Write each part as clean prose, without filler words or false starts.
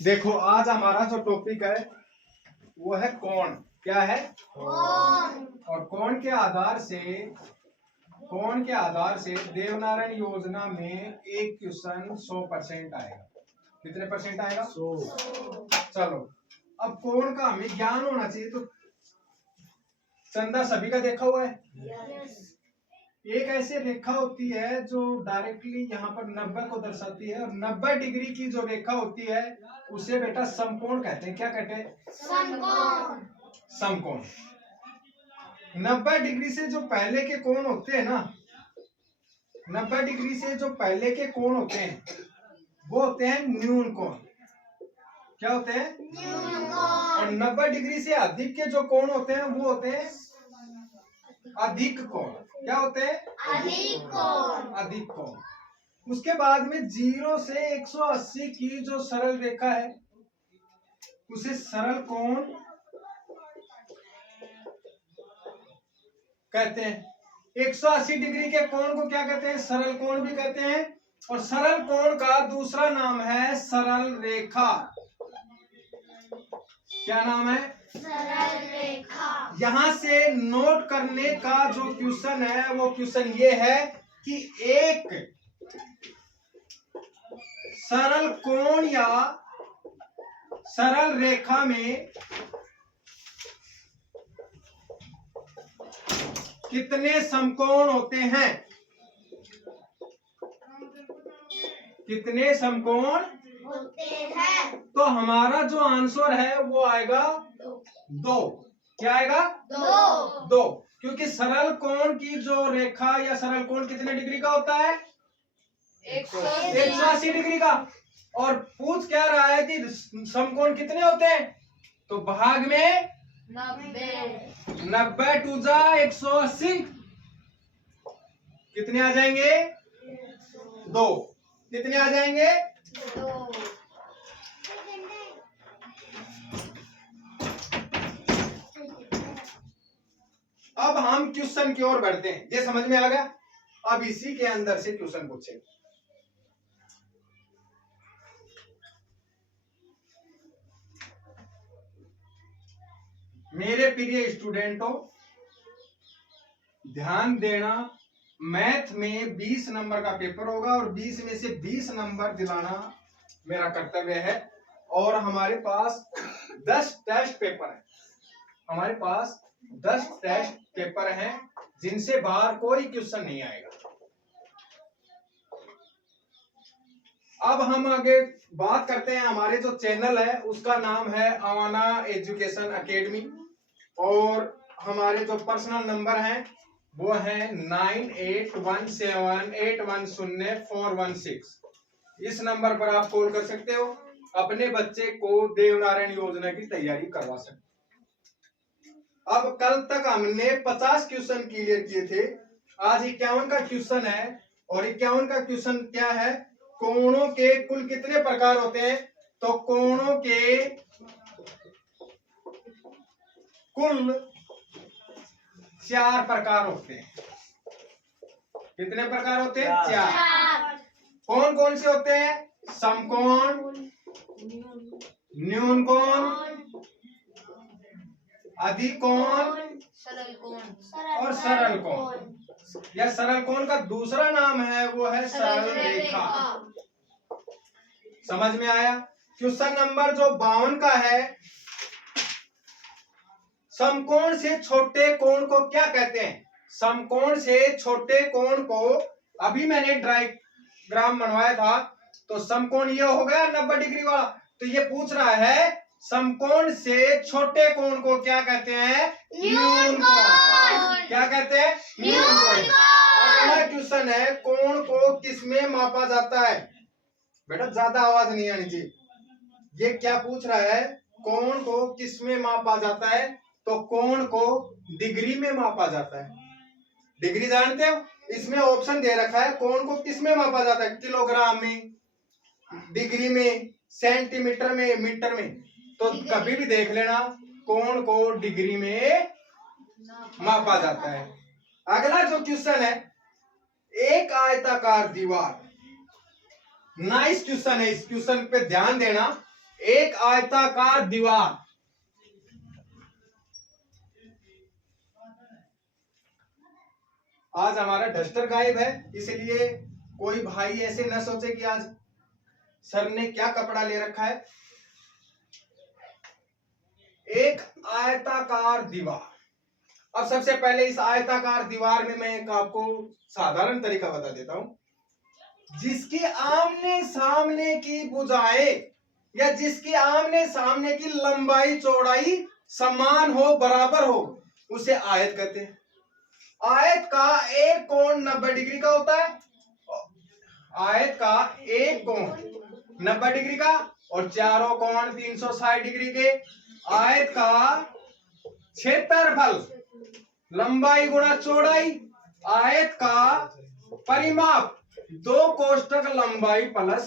देखो आज हमारा जो टॉपिक है वो है कोण। क्या है? कोण। और कोण के आधार से देवनारायण योजना में एक क्वेश्चन 100% आएगा। कितने परसेंट आएगा? 100। चलो अब कोण का हमें ज्ञान होना चाहिए। तो चंदा सभी का देखा हुआ है। एक ऐसी रेखा होती है जो डायरेक्टली यहाँ पर 90 को दर्शाती है, और 90 डिग्री की जो रेखा होती है उसे बेटा समकोण कहते हैं। क्या कहते हैं? समकोण। समकोण। 90 डिग्री से जो पहले के कोण होते हैं ना, 90 डिग्री से जो पहले के कोण होते हैं वो होते हैं न्यून कोण। क्या होते हैं? न्यून कोण। और 90 डिग्री से अधिक के जो कोण होते हैं वो होते हैं अधिक कोण। क्या होते हैं? अधिक कोण। अधिक कोण। उसके बाद में 0 से 180 की जो सरल रेखा है उसे सरल कोण कहते हैं। 180 डिग्री के कोण को क्या कहते हैं? सरल कोण भी कहते हैं। और सरल कोण का दूसरा नाम है सरल रेखा। क्या नाम है? सरल रेखा। यहां से नोट करने का जो क्वेश्चन है वो क्वेश्चन ये है कि एक सरल कोण या सरल रेखा में कितने समकोण होते हैं? कितने समकोण होते हैं? तो हमारा जो आंसर है वो आएगा 2। क्या आएगा? 2। क्योंकि सरल कोण की जो रेखा या सरल कोण कितने डिग्री का होता है? 180 डिग्री का। और पूछ क्या रहा है कि समकोण कितने होते हैं? तो भाग में 90 टू जा 180 कितने आ जाएंगे? 2। कितने आ जाएंगे? 2। अब हम क्वेश्चन की ओर बढ़ते हैं। ये समझ में आ गया? अब इसी के अंदर से क्वेश्चन पूछे। मेरे प्रिय स्टूडेंटों, ध्यान देना, मैथ में 20 नंबर का पेपर होगा और 20 में से 20 नंबर दिलाना मेरा कर्तव्य है। और हमारे पास 10 टेस्ट पेपर है। हमारे पास 10 टेस्ट पेपर हैं जिनसे बाहर कोई क्वेश्चन नहीं आएगा। अब हम आगे बात करते हैं। हमारे जो चैनल है उसका नाम है अवाना एजुकेशन एकेडमी, और हमारे जो पर्सनल नंबर हैं वो है 9817810416। इस नंबर पर आप कॉल कर सकते हो, अपने बच्चे को देवनारायण योजना की तैयारी करवा सकते हो। अब कल तक हमने 50 क्वेश्चन क्लियर किए थे। आज 51 का क्वेश्चन है। और 51 का क्वेश्चन क्या है? कोणों के कुल कितने प्रकार होते हैं? तो कोणों के कुल 4 प्रकार होते हैं। कितने प्रकार होते हैं? 4। कौन कौन से होते हैं? समकोण, न्यून कोण, अधिक कोण सरल कोण और सरल कोण। या सरल कोण का दूसरा नाम है वो है सरल रेखा। समझ में आया? क्वेश्चन नंबर जो 52 का है, समकोण से छोटे कोण को क्या कहते हैं? समकोण से छोटे कोण को, अभी मैंने डायग्राम बनवाया था, तो समकोण ये हो गया 90 डिग्री वाला। तो ये पूछ रहा है समकोण से छोटे कोण को क्या कहते हैं? न्यून कोण। क्या कहते हैं? न्यून कोण। अगला क्वेश्चन है, कोण को किसमें मापा जाता है? बेटा ज्यादा आवाज नहीं आनी चाहिए। ये क्या पूछ रहा है? कोण को किसमें मापा जाता है? तो कोण को डिग्री में मापा जाता है। डिग्री जानते हो? इसमें ऑप्शन दे रखा है कोण को किसमें मापा जाता है? किलोग्राम में, डिग्री में, सेंटीमीटर में, मीटर में। तो कभी भी देख लेना, कोण को डिग्री में मापा जाता है। अगला जो क्वेश्चन है, एक आयताकार दीवार। नाइस क्वेश्चन है, इस क्वेश्चन पे ध्यान देना। एक आयताकार दीवार। आज हमारा डस्टर गायब है, इसलिए कोई भाई ऐसे न सोचे कि आज सर ने क्या कपड़ा ले रखा है। एक आयताकार दीवार। अब सबसे पहले इस आयताकार दीवार में मैं एक आपको साधारण तरीका बता देता हूं। जिसकी आमने सामने की भुजाएं या जिसकी आमने सामने की लंबाई चौड़ाई समान हो, बराबर हो, उसे आयत कहते हैं। आयत का एक कोण 90 डिग्री का होता है। आयत का एक कोण 90 डिग्री का और चारों कोण 360 डिग्री के। आयत का क्षेत्रफल लंबाई गुणा चौड़ाई। आयत का परिमाप 2 कोष्ठक लंबाई प्लस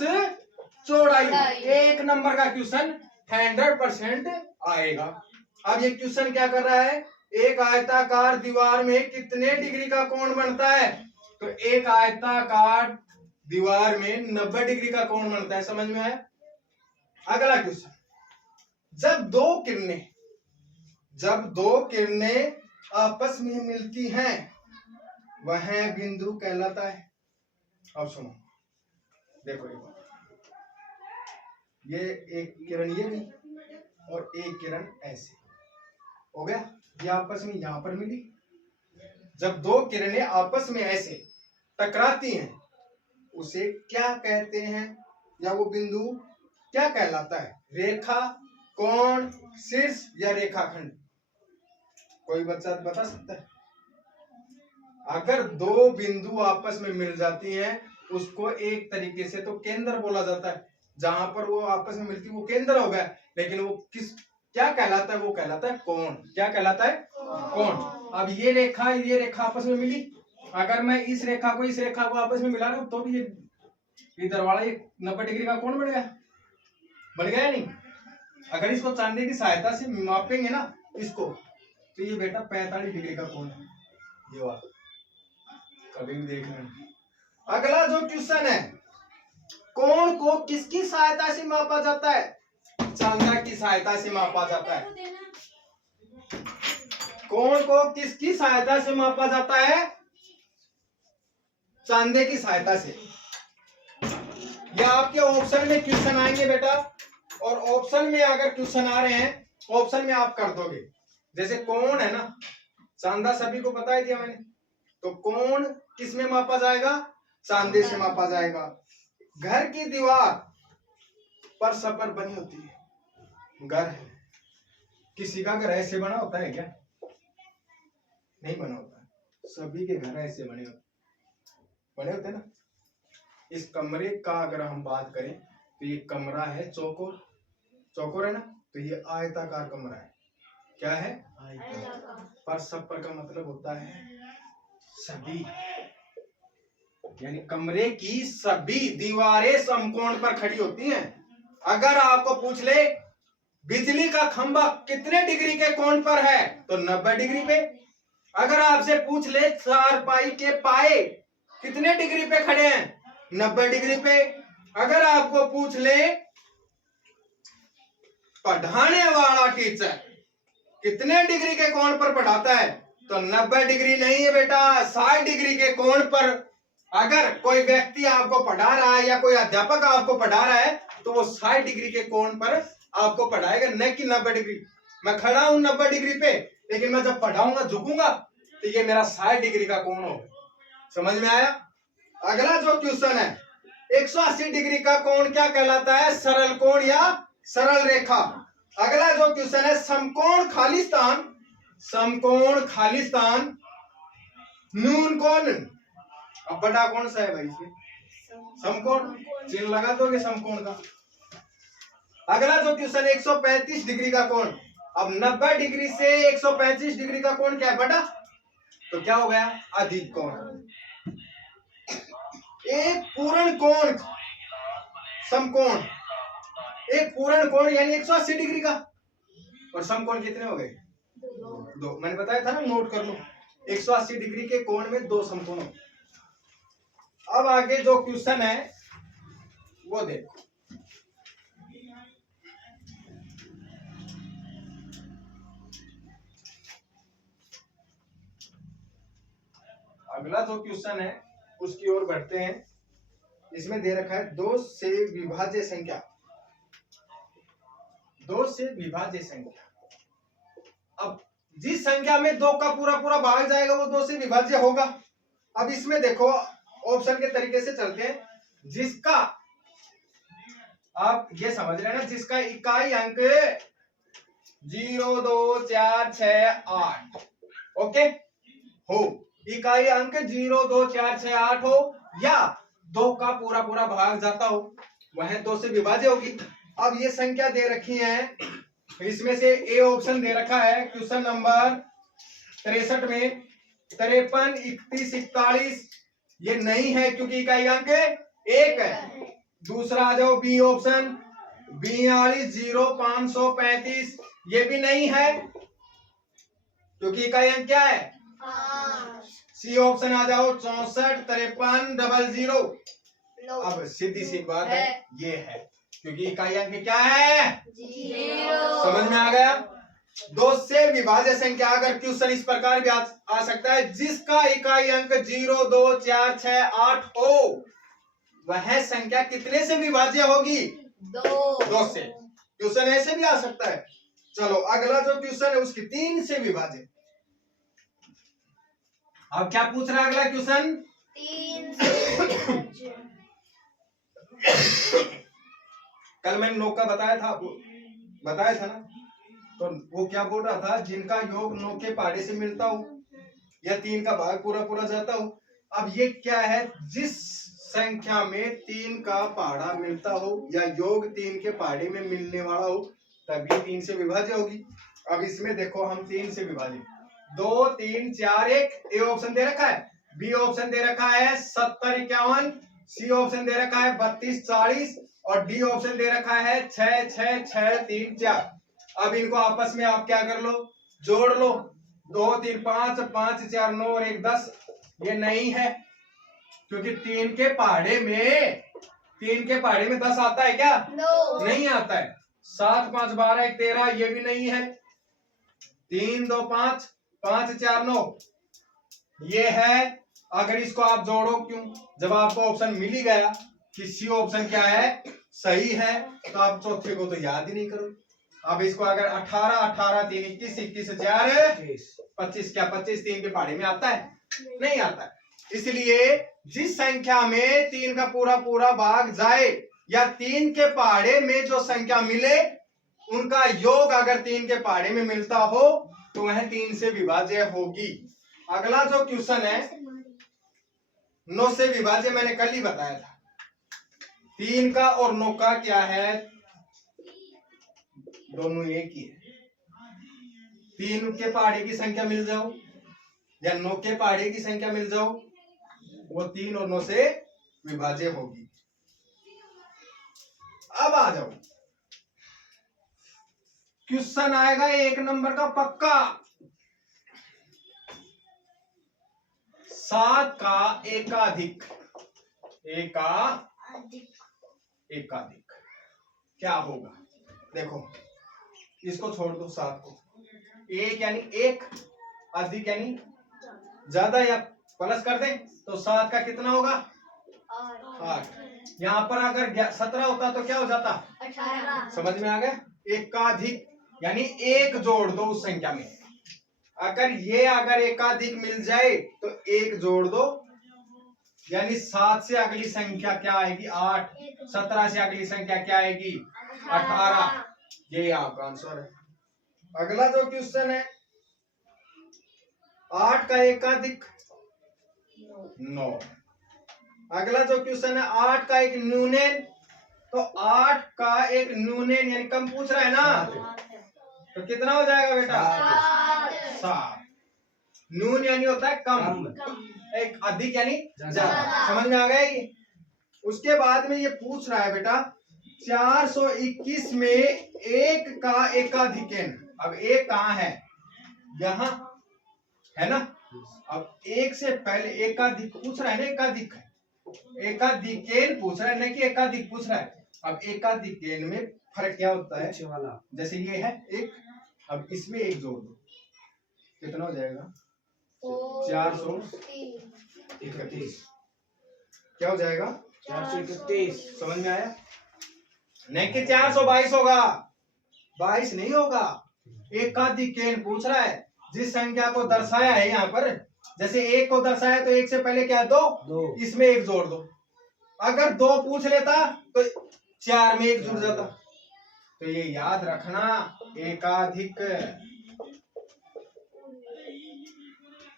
चौड़ाई। एक नंबर का क्वेश्चन 100% आएगा। अब ये क्वेश्चन क्या कर रहा है, एक आयताकार दीवार में कितने डिग्री का कोण बनता है? तो एक आयताकार दीवार में 90 डिग्री का कोण बनता है। समझ में आया? अगला क्वेश्चन, जब दो किरणें आपस में मिलती हैं वह बिंदु कहलाता है। अब सुनो, देखो ये एक किरण ये भी और एक किरण ऐसे हो गया, ये आपस में यहां पर मिली। जब दो किरणें आपस में ऐसे टकराती हैं उसे क्या कहते हैं, या वो बिंदु क्या कहलाता है? रेखा, कोण, शीर्ष या रेखाखंड? कोई बच्चा बता सकता है? अगर दो बिंदु आपस में मिल जाती हैं उसको एक तरीके से तो केंद्र बोला जाता है। जहां पर वो आपस में मिलती वो केंद्र हो गया, लेकिन वो क्या कहलाता है? वो कहलाता है कोण। क्या कहलाता है? कोण। अब ये रेखा आपस में मिली। अगर मैं इस रेखा को आपस में मिला रहा हूं तो भी ये इधर वाला ये 90 डिग्री का कोण बन गया नहीं? अगर इसको चांदी की सहायता से मापेंगे ना इसको, तो ये बेटा 45 डिग्री का कोण है। ये वाला कभी भी देख लेना। अगला जो क्वेश्चन है, कोण को किसकी सहायता से मापा जाता है? चांदा की सहायता से मापा जाता है। कोण को किसकी सहायता से मापा जाता है? चांदे की सहायता से। या आपके ऑप्शन में क्वेश्चन आएंगे बेटा, और ऑप्शन में अगर क्वेश्चन आ रहे हैं, ऑप्शन में आप कर दोगे। जैसे कोण है ना, चांदा सभी को बता दिया मैंने, तो कोण किस में मापा जाएगा? चांदे से मापा जाएगा। घर की दीवार पर सपर बनी होती है। घर है, किसी का घर ऐसे बना होता है क्या? नहीं बना होता। सभी के घर ऐसे बने होते ना। इस कमरे का अगर हम बात करें तो ये कमरा है चौकोर है ना, तो ये आयताकार कमरा है। क्या है? आयताकार। पर सपर का मतलब होता है सभी, यानी कमरे की सभी दीवारें समकोण पर खड़ी होती हैं। अगर आपको पूछ ले बिजली का खंभा कितने डिग्री के कोण पर है, तो 90 डिग्री पे। अगर आपसे पूछ ले चारपाई के पाए कितने डिग्री पे खड़े हैं, 90 डिग्री पे। अगर आपको पूछ ले पढ़ाने वाला टीचर कितने डिग्री के कोण पर पढ़ाता है, तो 90 डिग्री नहीं है बेटा, 60 डिग्री के कोण पर। अगर कोई व्यक्ति आपको पढ़ा रहा है या कोई अध्यापक आपको पढ़ा रहा है तो वो 60 डिग्री के कोण पर आपको पढ़ाएगा, न कि 90 डिग्री। मैं खड़ा हूं 90 डिग्री पे, लेकिन मैं जब पढ़ाऊंगा झुकूंगा तो ये मेरा 60 डिग्री का कोण होगा। समझ में आया? अगला जो क्वेश्चन है, 180 डिग्री का कोण क्या कहलाता है? सरल कोण या सरल रेखा। अगला जो क्वेश्चन है, समकोण खालिस्तान न्यून कोण। अब बड़ा कौन सा है भाई इसमें? समकोण। चिन्ह लगा दोगे समकोण का। अगला जो क्वेश्चन 135 डिग्री का कोण। अब 90 डिग्री से 135 डिग्री का कोण क्या है? बड़ा, तो क्या हो गया? अधिक कोण। एक पूर्ण कोण समकोण, एक पूर्ण कोण यानी 180 डिग्री का, और समकोण कितने हो गए? 2। मैंने बताया था ना, नोट कर लो। 180 डिग्री के कोण में 2 समकोण। अब आगे जो क्वेश्चन है वो देखो। अगला जो क्वेश्चन है उसकी ओर बढ़ते हैं। इसमें दे रखा है 2 से विभाज्य संख्या। 2 से विभाज्य संख्या। अब जिस संख्या में 2 का पूरा पूरा भाग जाएगा वो 2 से विभाज्य होगा। अब इसमें देखो ऑप्शन के तरीके से चलते हैं। जिसका आप ये समझ रहे हैं ना, जिसका इकाई अंक 0 2 4 6 8 ओके हो, इकाई अंक 0 2 4 6 8 हो या 2 का पूरा पूरा भाग जाता हो, वह 2 से विभाज्य होगी। अब ये संख्या दे रखी है, इसमें से ए ऑप्शन दे रखा है क्वेश्चन नंबर 63 में 53 31 41 ये नहीं है क्योंकि इकाई अंक 1 है। दूसरा आ जाओ बी ऑप्शन 42 0 535 ये भी नहीं है क्योंकि इकाई अंक क्या है। सी ऑप्शन आ जाओ 64 53 00। अब सीधी सी बात है ये है क्योंकि इकाई अंक क्या है 0। समझ में आ गया। 2 से विभाज्य संख्या अगर क्वेश्चन इस प्रकार भी आ सकता है, जिसका इकाई अंक 0 2 4 6 8 हो वह संख्या कितने से विभाज्य होगी 2 से। क्वेश्चन ऐसे भी आ सकता है। चलो अगला जो क्वेश्चन है उसकी 3 से विभाज्य। अब क्या पूछ रहा है अगला क्वेश्चन 3 से कल मैंने नौ का बताया था ना, तो वो क्या बोल रहा था, जिनका योग 9 के पहाड़े से मिलता हो या 3 का भाग पूरा पूरा जाता हो। अब ये क्या है, जिस संख्या में 3 का पहाड़ा मिलता हो या योग 3 के पहाड़े में मिलने वाला हो तभी 3 से विभाज्य होगी। अब इसमें देखो हम 3 से विभाजित 2 3 4 1 ए ऑप्शन दे रखा है, बी ऑप्शन दे रखा है 70 51, सी ऑप्शन दे रखा है 32 40 और डी ऑप्शन दे रखा है 6 6 6 3 4। अब इनको आपस में आप क्या कर लो, जोड़ लो। 2 3 5 5 4 9 और 1 10 ये नहीं है क्योंकि 3 के पहाड़े में 10 आता है क्या नहीं आता है। 7 5 12 1 13 ये भी नहीं है। 3 2 5 5 4 9 ये है। अगर इसको आप जोड़ो क्यों, जब आपको ऑप्शन मिल ही गया कि सी ऑप्शन क्या है सही है तो आप चौथे को तो याद ही नहीं करो। अब इसको अगर 18 18 3 21 21 4 25 क्या 25 3 के पहाड़े में आता है नहीं आता है। इसलिए जिस संख्या में 3 का पूरा पूरा भाग जाए या 3 के पहाड़े में जो संख्या मिले उनका योग अगर 3 के पहाड़े में मिलता हो तो वह 3 से विभाज्य होगी। अगला जो क्वेश्चन है 9 से विभाज्य मैंने कल ही बताया था। 3 का और 9 का क्या है, दोनों एक ही है। 3 के पहाड़े की संख्या मिल जाओ या 9 के पहाड़े की संख्या मिल जाओ वो 3 और 9 से विभाज्य होगी। अब आ जाओ क्वेश्चन आएगा 1 नंबर का पक्का। 7 का एकाधिक क्या होगा। देखो इसको छोड़ दो, 7 को एक यानी एक, अधिक यानी ज्यादा या प्लस कर दें तो 7 का कितना होगा 8। यहाँ पर अगर 17 होता तो क्या हो जाता 18। समझ में आ गया। एकाधिक यानी एक जोड़ दो उस संख्या में। अगर एकाधिक मिल जाए तो एक जोड़ दो, यानी 7 से अगली संख्या क्या आएगी 8, 17 से अगली संख्या क्या आएगी 18। ये आपका आंसर है। अगला जो क्वेश्चन है 8 का एकाधिक 9। अगला जो क्वेश्चन है 8 का एक न्यूनेन, तो 8 का एक न्यूनेन यानी कम पूछ रहा है ना, तो कितना हो जाएगा बेटा 7। न्यून यानी होता है कम, एक अधिक यानी ज्यादा। समझ में आ गया ये। उसके बाद में ये पूछ रहा है बेटा 421 में 1 का एकाधिकेन। अब 1 कहाँ है, यहाँ है ना। अब 1 से पहले एकाधिक पूछ रहा है ना, एकाधिक है, एकाधिकेन पूछ रहा है ना कि एकाधिक पूछ रहा है। अब एकाधिकेन में फर्क क्या होता है, जैसे ये है 1, अब इसमें 1 जोड़ दो कितना हो जाएगा 431। क्या हो जाएगा? 431। समझ में आया? नहीं कि 422 होगा, 22 नहीं होगा। एकाधिकेन पूछ रहा है, जिस संख्या को दर्शाया है यहाँ पर, जैसे 1 को दर्शाया तो 1 से पहले क्या 2, इसमें 1 जोड़ दो। अगर 2 पूछ लेता तो 4 में 1 जुड़ जाता। तो ये याद रखना, एकाधिक,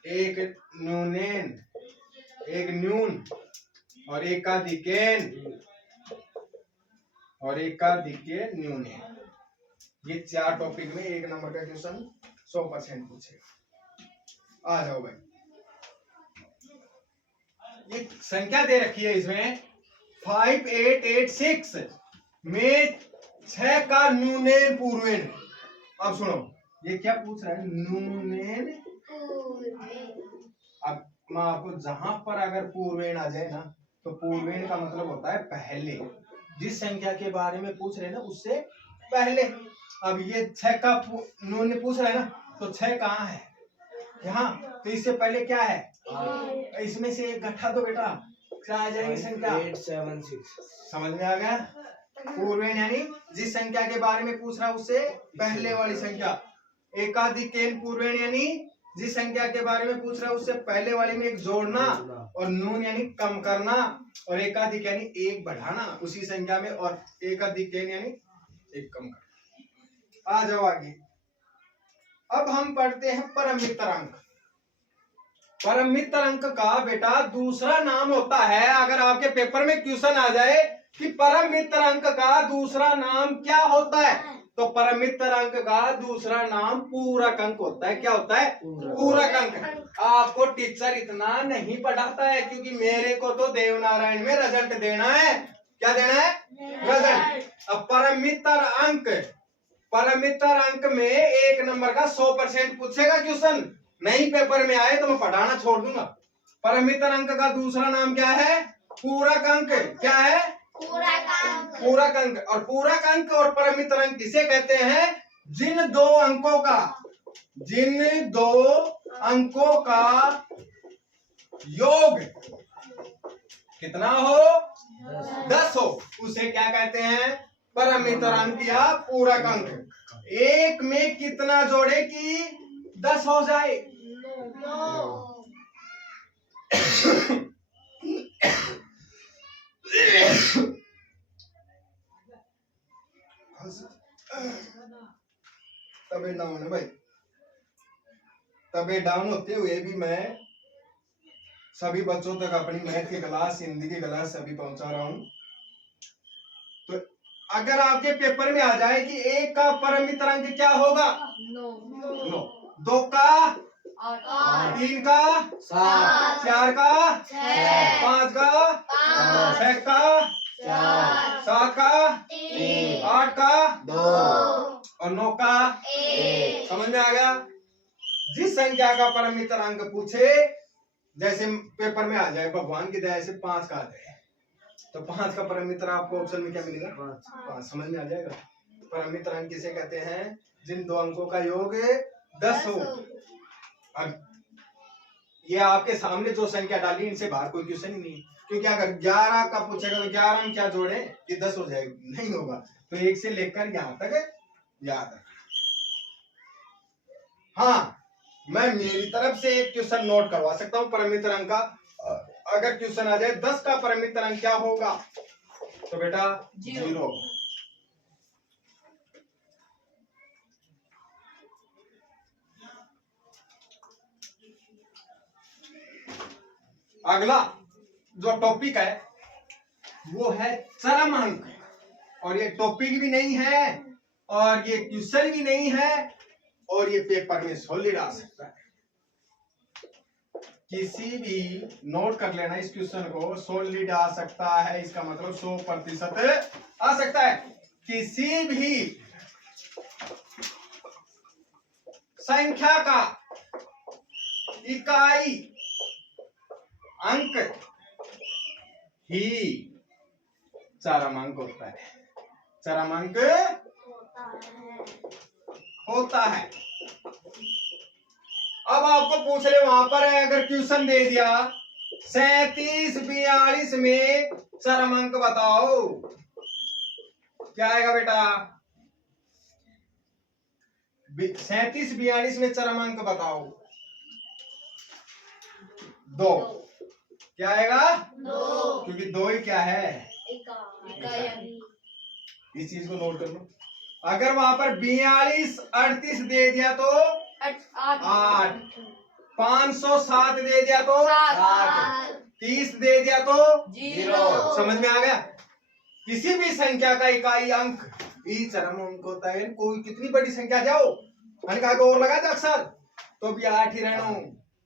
एक न्यूनेन, एक न्यून और एकाधिकेन और एकाधिकेन न्यूनेन, ये 4 टॉपिक में 1 नंबर का क्वेश्चन 100% पूछेगा। आ जाओ भाई, ये संख्या दे रखी है इसमें 5886 में 6 का न्यूनेन पूर्वेन। अब सुनो, ये क्या पूछ रहा है? न्यूनेन। अब मैं आपको जहां पर अगर पूर्वेन आ जाए ना, तो पूर्वेन का मतलब होता है पहले, जिस संख्या के बारे में पूछ रहे हैं ना उससे पहले। अब ये 6 का न्यून पूछ रहा है ना, तो 6 कहाँ है? यहाँ, तो इससे पहले क्या है? इसमें से एक घटा दो बेटा, क्या आ जाएगी संख्या? 876। समझ में आ गया? पूर्वेन यानी जिस संख्या के बारे में पूछ रहा है उससे पहले वाली संख्या। एकाधिकेन पूर्वेन यानी जिस संख्या के बारे में पूछ रहा है उससे पहले वाली में 1 जोड़ना, और नून यानी कम करना, और एकाधिक यानी 1 बढ़ाना उसी संख्या में, और एकाधिकेन यानी 1 कम करना। आ जाओ आगे। अब हम पढ़ते हैं परमित्र अंक। परमित्र अंक का बेटा दूसरा नाम होता है, अगर आपके पेपर में क्वेश्चन आ जाए कि परमित्र अंक का दूसरा नाम क्या होता है, तो परमित्र अंक का दूसरा नाम पूरक अंक होता है। क्या होता है? पूरक अंक। आपको टीचर इतना नहीं पढ़ाता है, क्योंकि मेरे को तो देवनारायण में रिजल्ट देना है। क्या देना है? रिजल्ट। अब परमित्र अंक में 1 नंबर का 100% पूछेगा क्वेश्चन, नहीं पेपर में आए तो मैं पढ़ाना छोड़ दूंगा। परमित्र अंक का दूसरा नाम क्या है? पूरक अंक। क्या है? पूरक अंक। और पूरक अंक और परमित्र अंक किसे कहते हैं? जिन दो अंकों का योग कितना हो? 10 हो, उसे क्या कहते हैं? परमित्र अंक या पूरक अंक। 1 में कितना जोड़े कि 10 हो जाए? तबे डाउन है भाई, तबे डाउन होते हुए भी मैं सभी बच्चों तक अपनी मैथ की क्लास, हिंदी की क्लास सभी पहुंचा रहा हूं। तो अगर आपके पेपर में आ जाए कि 1 का परमित्र अंक क्या होगा? 9, 2 का 8, 3 का 7, 4 का 6, 5 का 6 का 7 का 8 का 2 और 9 का 1। समझ में आ गया? जिस संख्या का परमित्र अंक पूछे, जैसे पेपर में आ जाए भगवान की दया से 5 का आ जाए, तो 5 का परमित्र आपको ऑप्शन में क्या मिलेगा? 5। समझ में आ जाएगा? परमित्र अंक किसे कहते हैं? जिन दो अंकों का योग 10 हो। अब ये आपके सामने जो संख्या डाली, इनसे बाहर कोई क्वेश्चन ही नहीं, क्योंकि अगर 11 का पूछेगा तो 11 में क्या जोड़े कि 10 हो जाएगा? नहीं होगा। तो 1 से लेकर यहाँ तक याद रखना। हाँ, मैं मेरी तरफ से एक क्वेश्चन नोट करवा सकता हूँ परमित्र अंक का। अगर क्वेश्चन आ जाए 10 का परमित्र अंक क्या होगा, तो बेटा 0। अगला जो टॉपिक है वो है चरम अंक, और ये टॉपिक भी नहीं है और ये क्वेश्चन भी नहीं है, और ये पेपर में सॉलिड आ सकता है। किसी भी नोट कर लेना इस क्वेश्चन को, सॉलिड आ सकता है, इसका मतलब 100% आ सकता है। किसी भी संख्या का इकाई अंक ही चरम अंक होता है। चरम अंक होता है। अब आपको पूछ ले वहां पर है, अगर क्वेश्चन दे दिया 37 42 में चरम अंक बताओ, क्या आएगा बेटा? 37 42 में चरम अंक बताओ। 2 क्या आएगा? 2 क्योंकि 2 ही क्या है, इकाई। इस चीज को नोट कर लो। अगर वहां पर 42 38 दे दिया तो 8, 507 दे दिया तो 7, 30 दे दिया तो 0। समझ में आ गया? किसी भी संख्या का इकाई अंक ही चरम अंक होता है। कोई कितनी बड़ी संख्या जाओ अंक का और लगा दो अक्सर तो भी 8 ही रहना।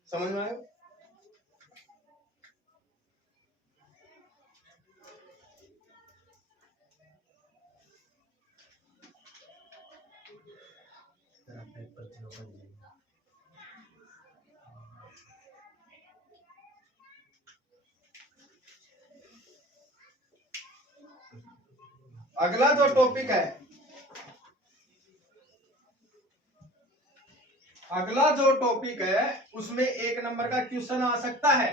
समझ में आया? अगला जो टॉपिक है, अगला जो टॉपिक है उसमें 1 नंबर का क्वेश्चन आ सकता है।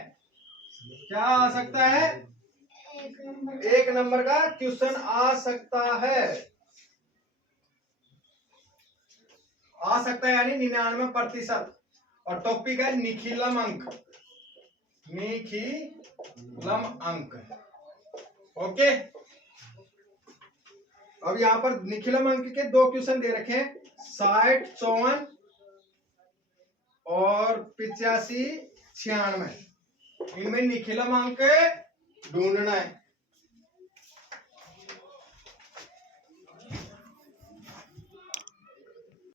क्या आ सकता है? 1 नंबर का क्वेश्चन आ सकता है। आ सकता है यानी 99%। और टॉपिक है निखिलम अंक। निखिलम अंक। ओके, अब यहां पर निखिलम अंक के 2 क्वेश्चन दे रखे हैं, 60 54 और 85 96। इनमें निखिलम अंक ढूंढना है।